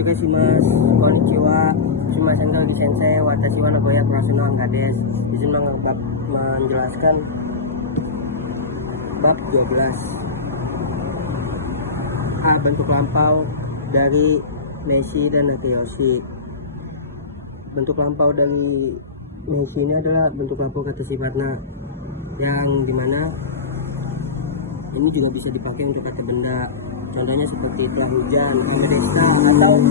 Sukesimas, konnichiwa, sumimasen kali sensei, watashi wa Nagoya Kurasuno Angkades. Izin menjelaskan bab 12. Bentuk lampau dari Meshi dan Nagoyoshi. Bentuk lampau dari Meshi ini adalah bentuk lampau kata sifatnya, yang dimana ini juga bisa dipakai untuk kata benda. Contohnya seperti telah hujan, desa, atau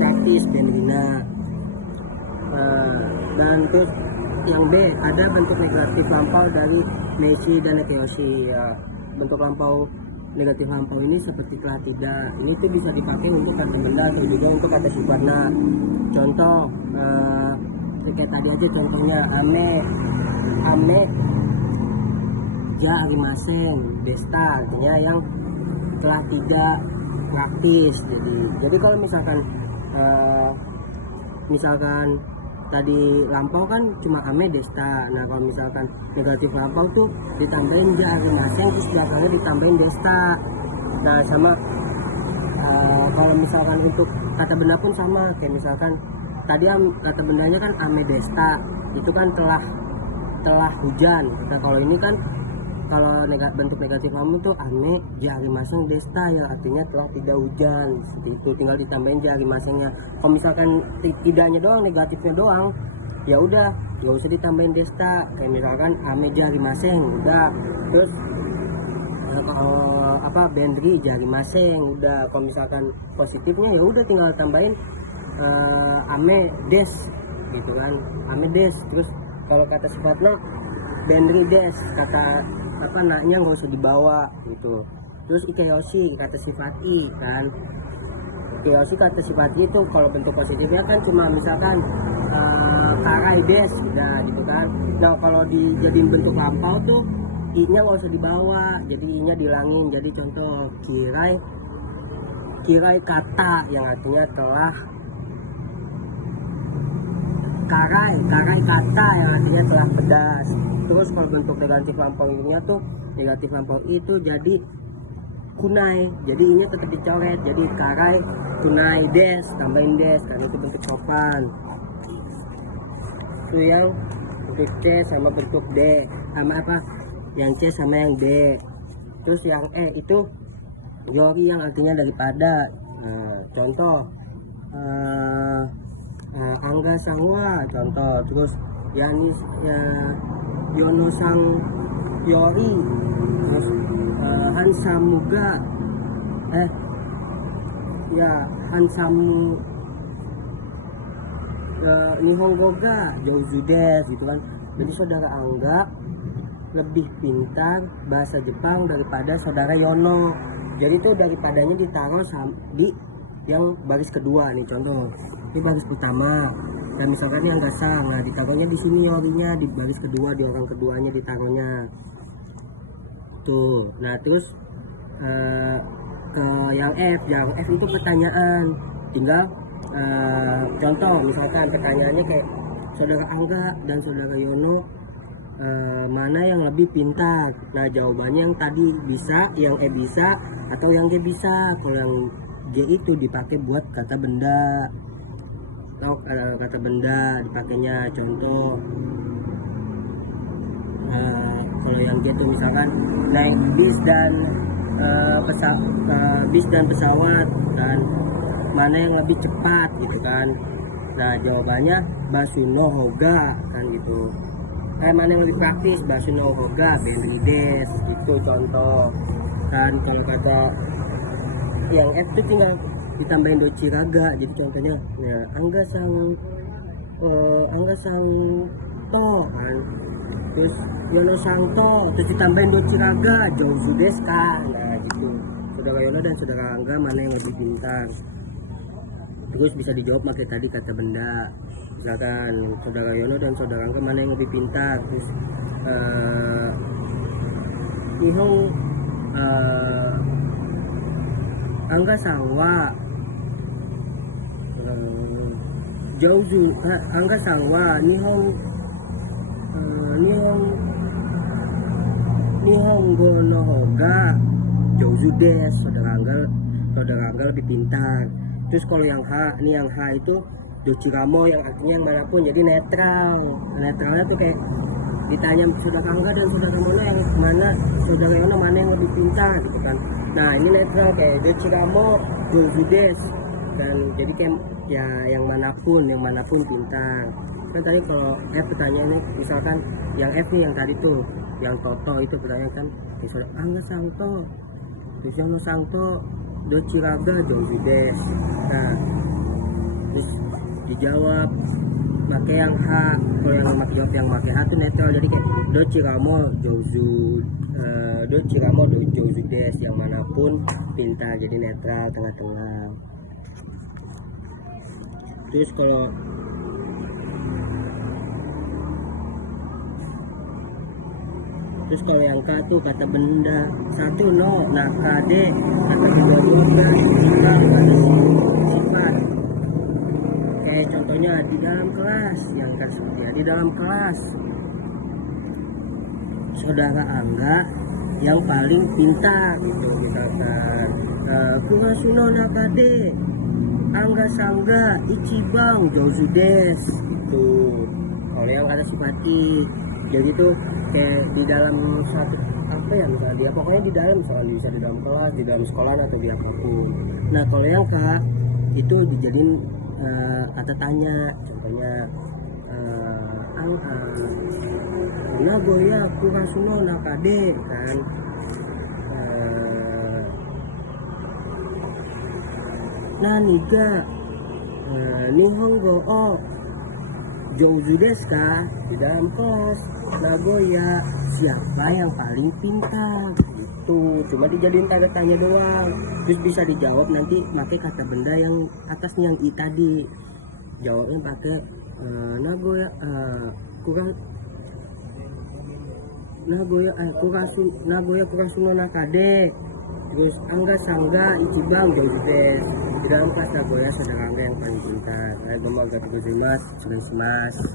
praktis dan hina. Dan terus yang B, ada bentuk negatif lampau dari Meshi dan Nagoyoshi. Bentuk lampau negatif lampau ini seperti telah tidak. Ini tuh bisa dipakai untuk kata benda atau juga untuk kata sifatnya. Contoh kayak tadi aja contohnya ame ja arimasen desta, artinya yang telah tidak praktis. Jadi kalau misalkan tadi lampau kan cuma ame desta. Nah kalau misalkan negatif lampau tuh ditambahin ja arimasen, terus belakangnya ditambahin desta. Nah sama kalau misalkan untuk kata benda pun sama, kayak misalkan tadi kata bendanya kan ame desta, itu kan telah hujan. Nah kalau ini kan kalau bentuk negatif lampau tuh ame ja arimasen desta, yang artinya telah tidak hujan. Seperti itu, tinggal ditambahin ja arimasennya. Kalau misalkan tidaknya doang, negatifnya doang, ya udah nggak usah ditambahin desta. Kayak misalkan ame ja arimasen udah. Terus bendri ja arimasen udah. Kalau misalkan positifnya ya udah tinggal tambahin ame des gitu kan, ame des. Terus kalau kata sifatnya bendri des, kata naknya nggak usah dibawa gitu. Terus ikeyoshi kata sifat i kan, ikeyoshi kata sifat i itu kalau bentuk positifnya kan cuma misalkan karai des gitu kan. Nah kalau dijadiin bentuk lampau tuh i nya nggak usah dibawa, jadi i nya dihilangin. Jadi contoh kirai kata, yang artinya telah, karai kata yang artinya telah pedas. Terus kalau bentuk negatif lampau ininya tuh negatif lampau itu jadi kunai, jadi ini tetap dicoret, jadi karai kunai des, tambahin des karena itu bentuk sopan. Itu yang bentuk C sama bentuk D, sama yang C sama yang D. Terus yang E itu yori, yang artinya daripada. Contoh angga sangwa, contoh. Terus yanis yono sang yori, terus hansamuga hansamu nihongo ga jouzu desu gitu kan. Jadi saudara Angga lebih pintar bahasa Jepang daripada saudara Yono. Jadi itu daripadanya ditaruh di yang baris kedua nih. Contoh ini baris pertama, dan misalkan yang gasang, nah ditaruhnya di sini yorinya di baris kedua, di orang keduanya ditaruhnya tuh. Nah terus ke yang F itu pertanyaan. Tinggal contoh misalkan pertanyaannya kayak saudara Angga dan saudara Yono mana yang lebih pintar. Nah jawabannya yang tadi bisa, yang E bisa, atau yang G bisa. Kalau yang G itu dipakai buat kata benda, atau kata benda dipakainya. Contoh kalau yang G itu misalkan naik bis dan pesawat, dan mana yang lebih cepat gitu kan. Nah jawabannya basuno hoga kan gitu. Mana yang lebih praktis, basuno hoga bendri des itu contoh kan. Kalau kata yang F itu tinggal ditambahin dochiraga. Jadi contohnya ya, angga sang to kan. Terus yono sang to, terus ditambahin dochiraga jouzu desu ka. Nah gitu, saudara Yono dan saudara Angga mana yang lebih pintar. Terus bisa dijawab pakai tadi kata benda. Misalkan saudara Yono dan saudara Angga mana yang lebih pintar. Terus nihong Angga sangwa jouzu Angga sangwa nihong nihongo no hoga jouzu desu. Saudara Angga saudara Angga lebih pintar. Terus kalau yang H itu Dochiramo, yang artinya yang manapun, jadi netral. Netralnya tuh kayak ditanya saudara Angga dan saudara Mona yang mana, saudara Yona mana yang lebih pintar gitu kan. Nah ini netral kayak Dochiramo Dozudes, dan jadi kayak ya yang manapun pintar. Kan tadi kalau F pertanyaannya misalkan yang F nih, yang tadi tuh yang Toto itu pertanyaan kan, misalnya Angga Sangto, Dojono Sangto, Dochiraga Dozudes. Nah terus dijawab pakai yang H. Kalau yang jawab yang pakai H itu netral, jadi kayak Dochiramo Dozudes, yang manapun pintar, jadi netral tengah-tengah. Terus kalau yang K tuh kata benda, satu no, nah KD kata kedua-dua kan, kata sifat. Kayak contohnya di dalam kelas, yang kasusnya di dalam kelas saudara Angga yang paling pintar gitu, misalkan Kurasuno Nakade Angga Sangga Ichibang Jouzudes tuh. Kalau yang kata sifati, jadi tuh kayak di dalam satu apa ya, misalnya dia pokoknya di dalam, misalnya bisa di dalam kelas, di dalam sekolah, atau di apapun. Nah kalau yang K itu dijadiin kata tanya, contohnya Nagoya Kurasuno Nakade kan, Naniga Nihongo o Jouzu desu ka, di dalam kelas Nagoya siapa yang paling pintar gitu. Cuma dijadiin tanda tanya doang, terus bisa dijawab nanti pakai kata benda yang atasnya, yang I tadi. Jawabnya pakai Nagoya Nagoya Kurasuno Nakade, terus Angga Sangga Ichibang Jouzudes, di dalam kelas Nagoya saudara Angga yang paling pintar. Domo arigatou gozaimasu.